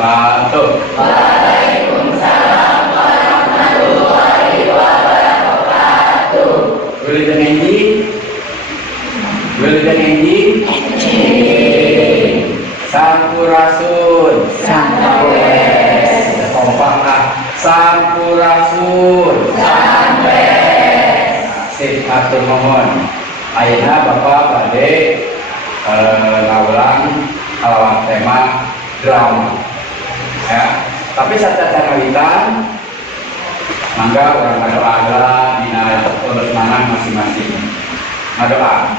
wabarakatuh. Waalaikumsalam warahmatullahi wabarakatuh. Boleh dan enjing? Boleh dan enjing? Sampurasun. Sampurasun. Kompak lah. Sampurasun. Sip, atur mohon. Ayeuna Bapak Bade ngaulang tema drama. Ya, tapi saat canawitan mangga orang ngadoa dina urut manang masing-masing. Ngadoa.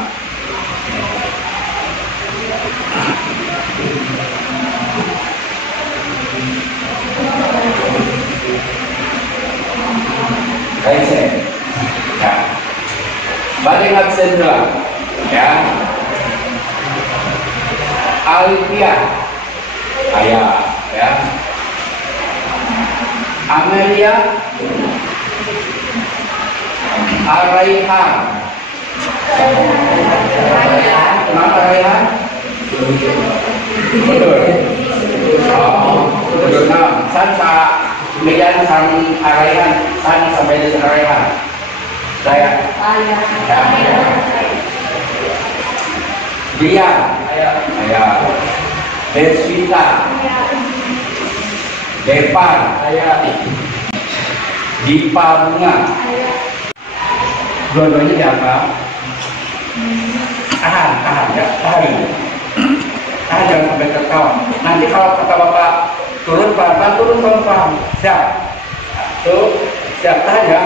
Baik saya. Ya. Balik absen dulu. Ya. Alfia. Ayah. Ya. Amelia. Araihan. Kenapa Araihan? Betul. Oh, betul. Nah, saya kemudian sang Araihan, sang sampai di Araihan. Saya. Dia. Ayah. Deswita. Depan. Dipa Bunga. Dua-duanya diapa? Tahan ya, tahan jangan sampai tertawa. Nanti kalau kata Bapak turun pelan-pelan, turun pelan-pelan. Siap? Tuh, siap, tahan ya.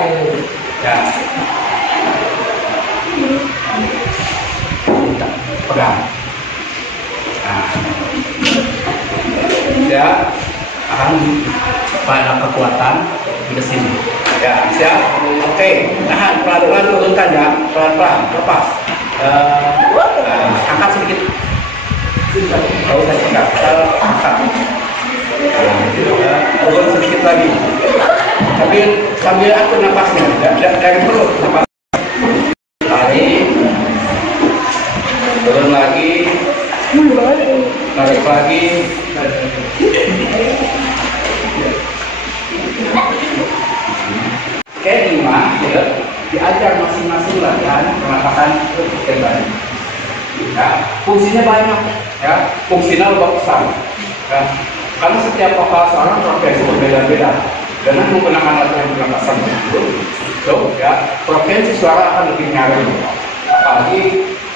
Ya. Pegang. Nah. Ya, akan pada kekuatan di sini. Ya, siap. Oke, tahan pelan-pelan, turunkan ya, pelan-pelan, lepas. Angkat sedikit. Kalau saya pegang, angkat. Turun sedikit lagi. Tapi sambil atur napasnya, dari perut napas. Tarik. Turun lagi. Tarik lagi. Kelima, ya, diajar masing-masing latihan pernapasan kembali. Ya, fungsinya banyak, ya, fungsinya lebih besar. Ya, karena setiap vokal seorang profesi berbeda-beda. Dengan menggunakan latihan pernapasan itu, ya, frekuensi suara akan lebih nyaring. Apalagi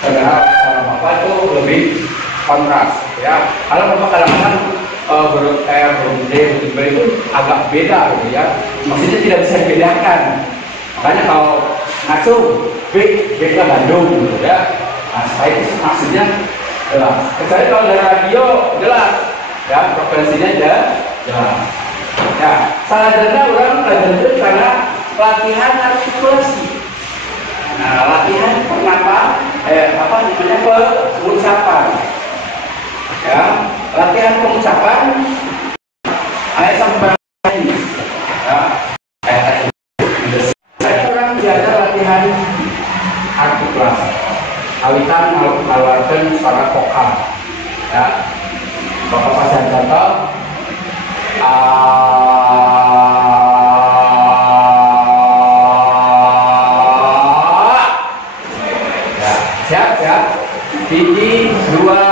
saudara Bapak itu lebih kontras. Ya, kalau Bapak kadang-kadang huruf R, huruf D, huruf B itu agak beda, gitu ya. Maksudnya tidak bisa dibedakan. Makanya kalau langsung B ke Bandung, gitu ya. Nah, saya itu maksudnya jelas. Kecuali kalau dari radio jelas, ya, frekuensinya jelas. Ya, salah orang belajar karena latihan artikulasi. Nah, latihan pengucapan. Ya, latihan pengucapan ayat sampai ini. Ya, saya orang belajar latihan artikulasi. Awitan melakukan suara vokal. Ya, Bapak pasang contoh. Ya, siap ya. Hiji, dua,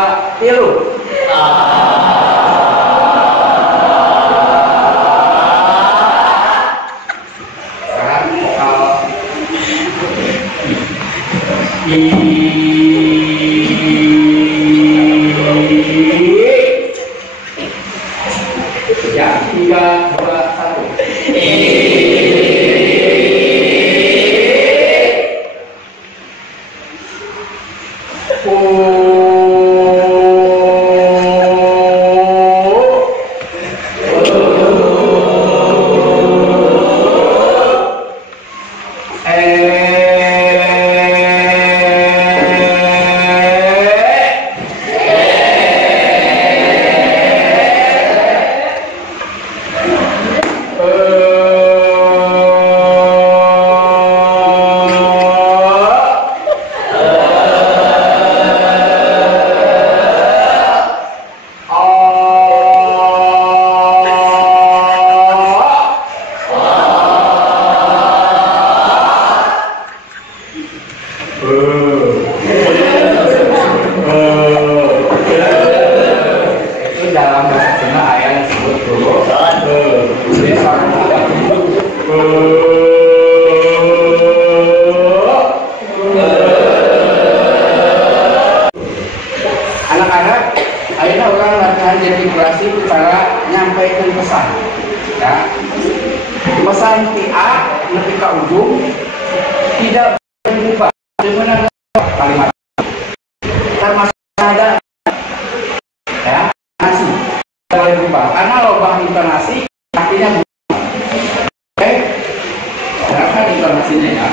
tilu. Sekarang vokal ya, 3, 2, 1. ada akhirnya orang latihan gestikulasi cara nyampaikan pesan. Ya. Pesan A lebih ke ujung tidak berubah dengan kalimat termasuk ada ya nasi boleh berubah karena lubang intonasi artinya berubah. Oke, silakan intonasinya ya.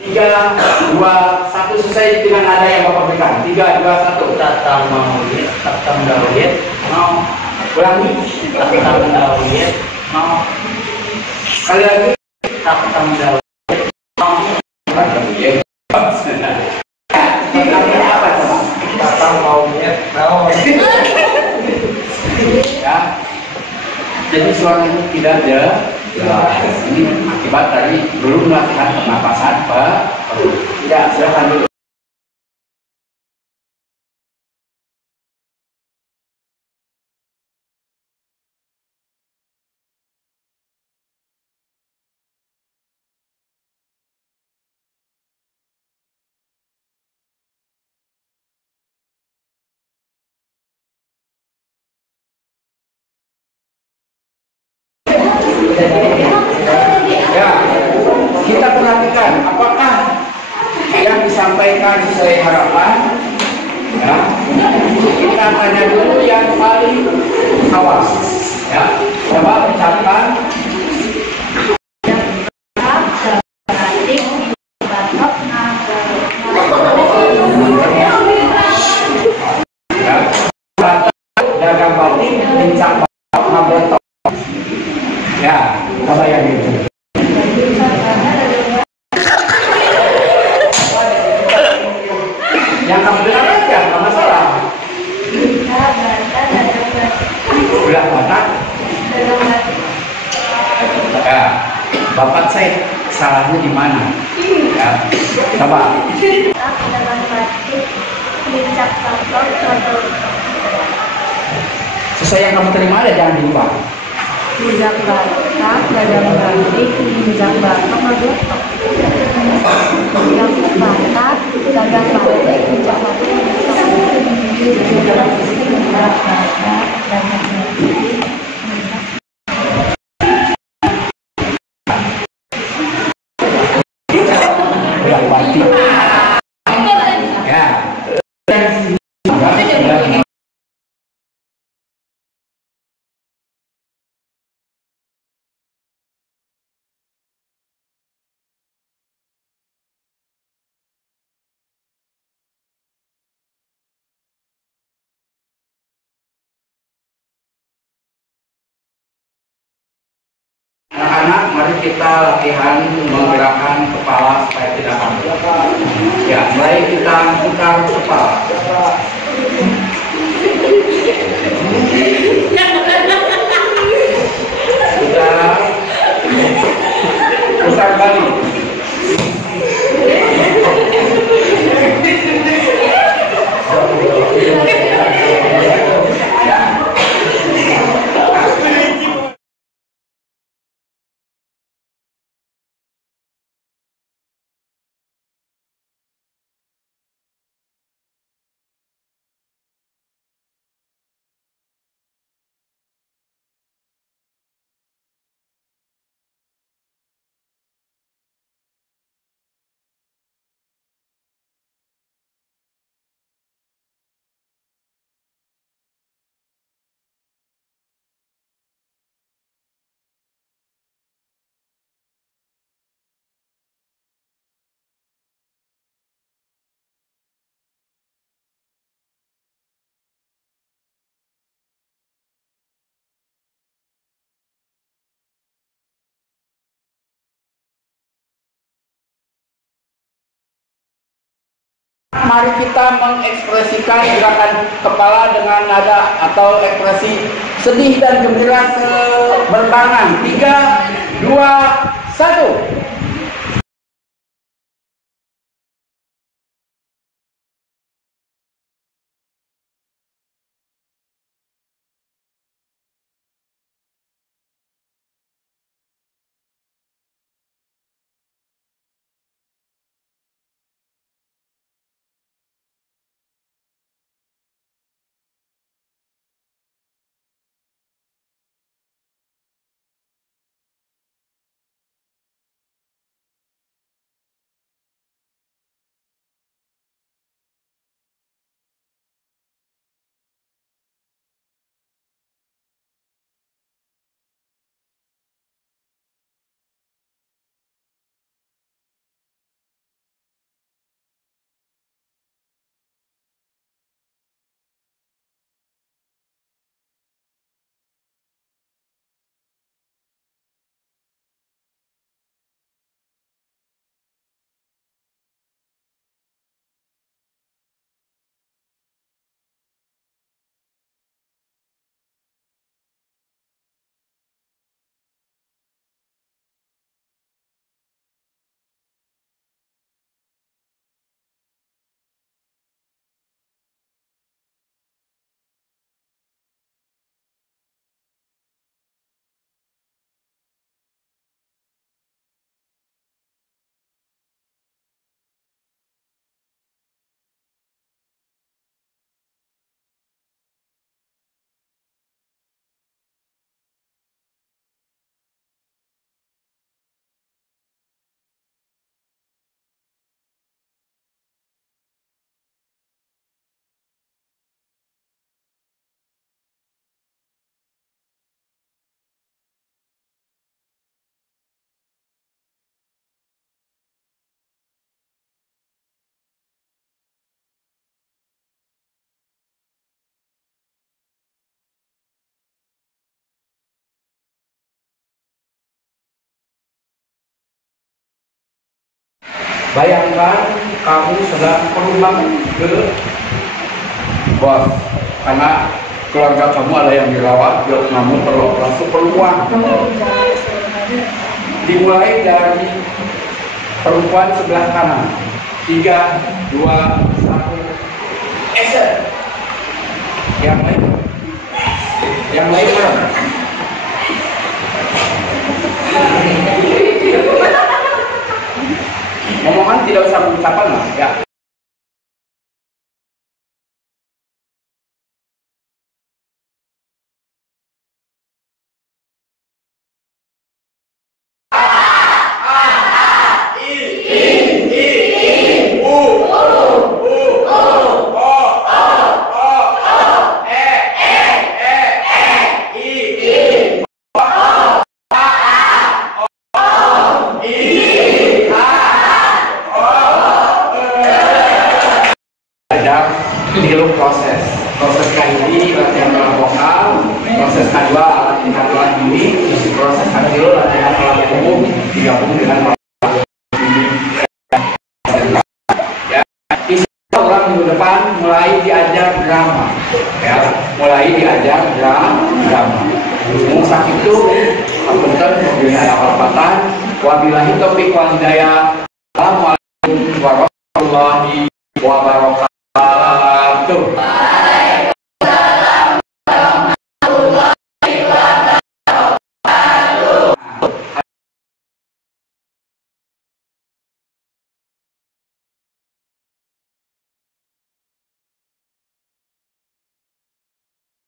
Tiga, dua, satu selesai dengan nada yang Bapak berikan. 3, 2, 1. Tatang mawit, tatang dawit, Mau ulangi. tatang dawit, mau Sekali lagi. tatang dawit, mau Ya. Apa coba? tatang mawit, mau Ya. Jadi suaranya tidak ada. Ini akibat dari belum latihan pernapasan perut. Ya, silakan dulu. Ya, kita perhatikan apakah yang disampaikan sesuai harapan. Ya, kita tanya dulu yang paling awas. Ya, coba ucapkan. Ya, dagang batik, bincang batik, ngabetok. Ya, coba yang itu. Yang kamu dengar aja, nggak masalah. Belah batak. Ya, Bapak saya salahnya di mana? Ya, coba. Sesuai yang kamu terima ada, jangan diubah. Injak batak, dagang batik, injak batok, ngabetok. Injak batak, dagang batik, injak batok, ngabetok. Injak batak, dagang batik. Belah batik. Anak-anak, mari kita latihan menggerakkan kepala supaya tidak kaku. Ya, mulai kita putar kepala. Putar balik. Mari kita mengekspresikan gerakan kepala dengan nada atau ekspresi sedih dan gembira berbarengan. 3, 2, 1. Bayangkan kamu sedang perubahan ke bos karena keluarga kamu ada yang dirawat, kamu perlu langsung peluang. Dimulai dari perempuan sebelah kanan. 3, 2, 1, action. Yang lain mana? Ngomongan tidak usah mengucapkan lah, ya. Tiru proses kali ini latihan vokal, proses kedua latihan diri, proses kedua latihan digabung dengan ya. Orang minggu depan mulai diajar drama, ya, mulai diajar drama. Sakit itu, punten, mobilnya ada perapatan. Wabillahi taufiq wal hidayah. Assalamualaikum warahmatullahi wabarakatuh.